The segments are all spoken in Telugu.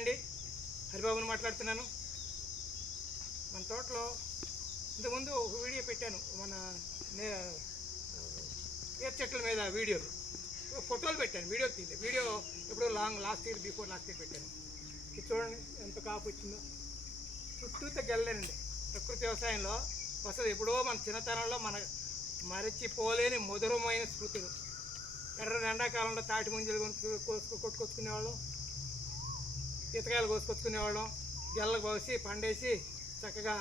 అండి, హరిబాబుని మాట్లాడుతున్నాను. మన తోటలో ఇంతకుముందు ఒక వీడియో పెట్టాను, మన ఈత చెట్ల మీద వీడియోలు, ఫోటోలు పెట్టాను, వీడియోలు తీయలేదు. వీడియో ఎప్పుడో లాస్ట్ ఇయర్ పెట్టాను. ఇది చూడండి ఎంత కాపు వచ్చిందో. చుట్టూతో గెలలేనండి. ప్రకృతి వ్యవసాయంలో అసలు ఎప్పుడో మన చిన్నతనంలో మన మరచిపోలేని మధురమైన స్మృతులు. ఎండాకాలంలో తాటి ముంజలు కొట్టుకొచ్చుకునేవాళ్ళం, ఈతకాయలు కోసుకొచ్చుకునేవాళ్ళం, గెల్లకు పోసి పండేసి చక్కగా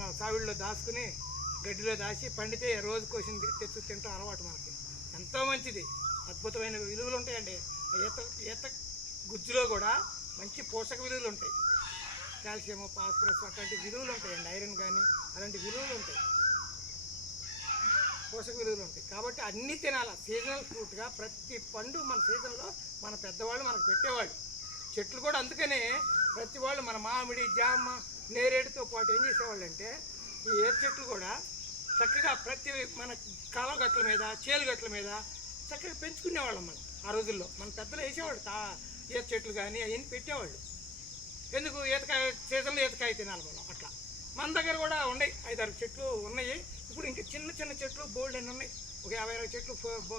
మన సావిడిలో దాచుకుని గడ్డిలో దాచి పండితే రోజు కోసి తెచ్చి తింటాం అలవాటు మనకి. ఎంతో మంచిది, అద్భుతమైన విలువలు ఉంటాయండి. ఈత గుజ్జులో కూడా మంచి పోషక విలువలు ఉంటాయి. కాల్షియం, ఫాస్ఫరస్ అట్లాంటి విలువలు ఉంటాయండి. ఐరన్ కానీ అలాంటి విలువలు ఉంటాయి, పోషక విలువలు ఉంటాయి. కాబట్టి అన్నీ తినాలి. సీజనల్ ఫ్రూట్గా ప్రతి పండు మన సీజన్లో మన పెద్దవాళ్ళు మనకు పెట్టేవాళ్ళు. చెట్లు కూడా అందుకనే ప్రతి వాళ్ళు మన మామిడి, జామ, నేరేడుతో పాటు ఏం చేసేవాళ్ళు అంటే ఈ ఏరు చెట్లు కూడా చక్కగా ప్రతి మన కాలువ గట్ల మీద, చేలు గట్ల మీద చక్కగా పెంచుకునేవాళ్ళం. మనం ఆ రోజుల్లో మన పెద్దలు వేసేవాళ్ళు ఈత చెట్లు కానీ అవన్నీ పెట్టేవాళ్ళు. ఎందుకు? ఈతకాయ సీజన్లో ఈతకాయ తినాలి మనం. అట్లా మన దగ్గర కూడా ఉన్నాయి, 5-6 చెట్లు ఉన్నాయి. ఇప్పుడు ఇంకా చిన్న చిన్న చెట్లు బోల్డ్ అని ఉన్నాయి. ఒక 50-60 చెట్లు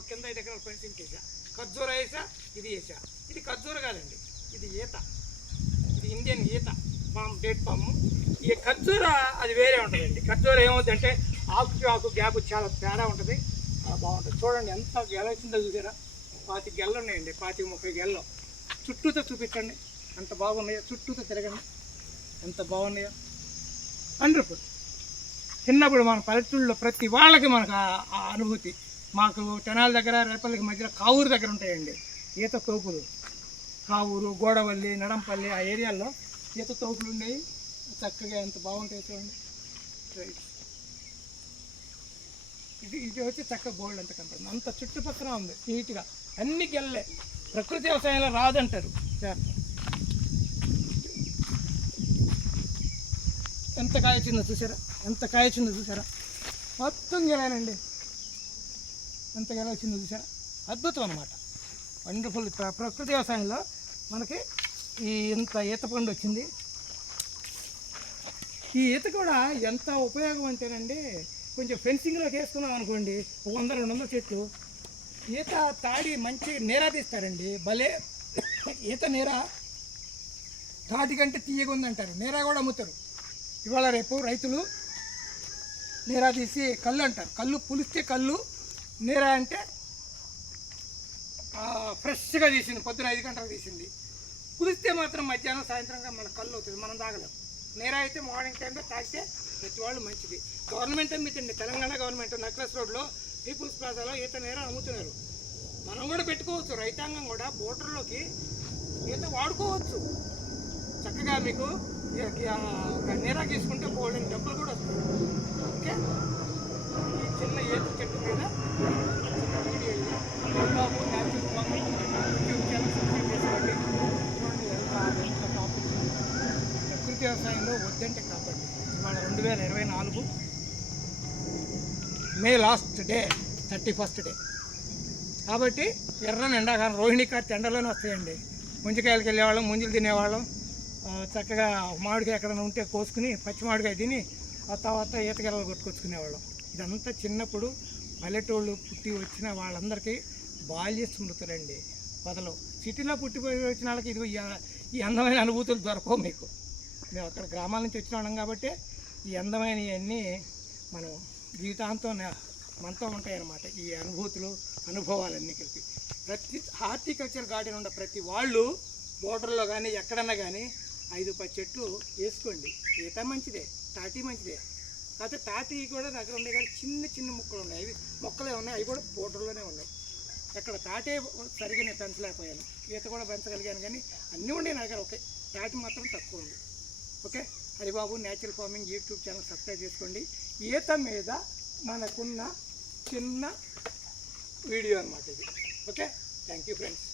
కింద 5 ఎకరాలు పెంచింగ్ వేసా. ఖర్జూర వేసా, ఇది వేసా. ఇది ఖర్జూర కాదండి, ఇది ఈత, ఇది ఇండియన్ ఈత పామ్, డేట్ పాము. ఈ ఖర్జూర అది వేరే ఉంటుందండి. ఖర్జూర ఏమవుతుందంటే ఆకుకి ఆకు గ్యాప్ చాలా తేడా ఉంటుంది, బాగుంటుంది. చూడండి ఎంత గెల వచ్చిందో చూసారా. 25 గెలలు ఉన్నాయండి, 25-30 గెలలో. చుట్టూతో చూపించండి ఎంత బాగున్నాయో, చుట్టూతో తిరగండి ఎంత బాగున్నాయో. వండర్ఫుల్. చిన్నప్పుడు మన పల్లెటూళ్ళలో ప్రతి వాళ్ళకి మనకు ఆ అనుభూతి. మాకు తెనాలి దగ్గర, రేపల్లికి మధ్యలో కావూరు దగ్గర ఉంటాయండి ఈత తోపులు. కావూరు, గోడవల్లి, నడంపల్లి ఆ ఏరియాల్లో ఈత తోపులు ఉండేవి. చక్కగా ఎంత బాగుంటాయి చూడండి. ఇది వచ్చి చక్కగా గోల్డ్ ఎంత కనపడుతుంది, అంత చుట్టుపక్కల ఉంది నీట్గా. అన్ని గెల్లే. ప్రకృతి వ్యవసాయంలో రాదంటారు. ఎంత కాయచిందో చూసారా, ఎంత కాయచిందో చూసారా. మొత్తం గెలానండి, ఎంత గెల వచ్చిందో చూసారా. అద్భుతం అనమాట, వండర్ఫుల్. ప్రకృతి వ్యవసాయంలో మనకి ఇంత ఈత పండు వచ్చింది. ఈ ఈత కూడా ఎంత ఉపయోగం అంటేనండి, కొంచెం ఫెన్సింగ్లోకి వేసుకున్నాం అనుకోండి, 100-200 చెట్లు ఈత తాడి మంచి నీరా తీస్తారండి. భలే ఈత నీరా తాటి కంటే తీయగా ఉందంటారు. నీరా కూడా అమ్ముతారు ఇవాళ రేపు రైతులు. నీరా తీసి కళ్ళు అంటారు. కళ్ళు పులిస్తే కళ్ళు, నీరా అంటే ఫ్రెష్గా తీసింది, పొద్దున 5 గంటలకు తీసింది. పులిస్తే మాత్రం మధ్యాహ్నం సాయంత్రంగా మన కళ్ళు అవుతుంది, మనం తాగలేం. నీరా అయితే మార్నింగ్ టైంలో తాగితే ప్రతి వాళ్ళు మంచిది. గవర్నమెంట్ అమ్మితండి, తెలంగాణ గవర్నమెంట్ నక్లెస్ రోడ్లో పీపుల్స్ ప్లాజాలో ఈత నీరా అమ్ముతున్నారు. మనం కూడా పెట్టుకోవచ్చు, రైతాంగం కూడా బోటర్లోకి ఈత వాడుకోవచ్చు చక్కగా. మీకు నీరా తీసుకుంటే బోల్డెన్ డబ్బులు కూడా వస్తాయి. ఓకే, ఈ చిన్న ఈత చెట్టు మీద వీడియో బాబు natural farming YouTube channel subscribe చేసుకోండి. ప్రకృతి వ్యవసాయంలో వద్దంటే కాపాడి. ఇవాళ 2024 మే లాస్ట్ డే, 31st డే. కాబట్టి ఎర్రని ఎండాకాలం రోహిణి కార్తె ఎండలోనే వస్తాయండి. ముంజికాయలకి వెళ్ళేవాళ్ళం, ముంజులు తినేవాళ్ళం. చక్కగా మామిడికాయ ఎక్కడైనా ఉంటే కోసుకుని పచ్చి మామిడికాయ తిని ఆ తర్వాత ఈతకెళ్ళలు కొట్టుకొచ్చుకునేవాళ్ళం. ఇదంతా చిన్నప్పుడు పల్లెటూళ్ళు పుట్టి వచ్చిన వాళ్ళందరికీ బాల్య స్మృతులండి. వదలవు. సిటీలో పుట్టిపోయి వచ్చిన వాళ్ళకి ఇది ఈ అందమైన అనుభూతులు దొరకవు మీకు. మేము అక్కడ గ్రామాల నుంచి వచ్చిన వాళ్ళం కాబట్టి ఈ అందమైనవన్నీ మనం జీవితాంతం మనతో ఉంటాయన్నమాట. ఈ అనుభూతులు, అనుభవాలన్నీ కలిపి. ప్రతి హార్టికల్చర్ గార్డెన్ ఉన్న ప్రతి వాళ్ళు బోర్డర్లో కానీ ఎక్కడన్నా కానీ 5-10 చెట్లు వేసుకోండి. ఈత మంచిదే, తాటి మంచిదే. కాకపోతే తాటి కూడా దగ్గర ఉన్నాయి కానీ చిన్న చిన్న ముక్కలు ఉన్నాయి, అవి మొక్కలే ఉన్నాయి, అవి కూడా బోర్డర్లోనే ఉన్నాయి. ఎక్కడ తాటే సరిగా నేను పెంచలేకపోయాను, ఈత కూడా పెంచగలిగాను కానీ అన్నీ ఉండే నా దగ్గర. ఓకే, తాటి మాత్రం తక్కువ ఉంది. Okay, Haribabu natural farming YouTube channel subscribe చేసుకోండి. ఈత మీద మనకున్న చిన్న వీడియో అన్నమాట ఇది. Okay, thank you friends.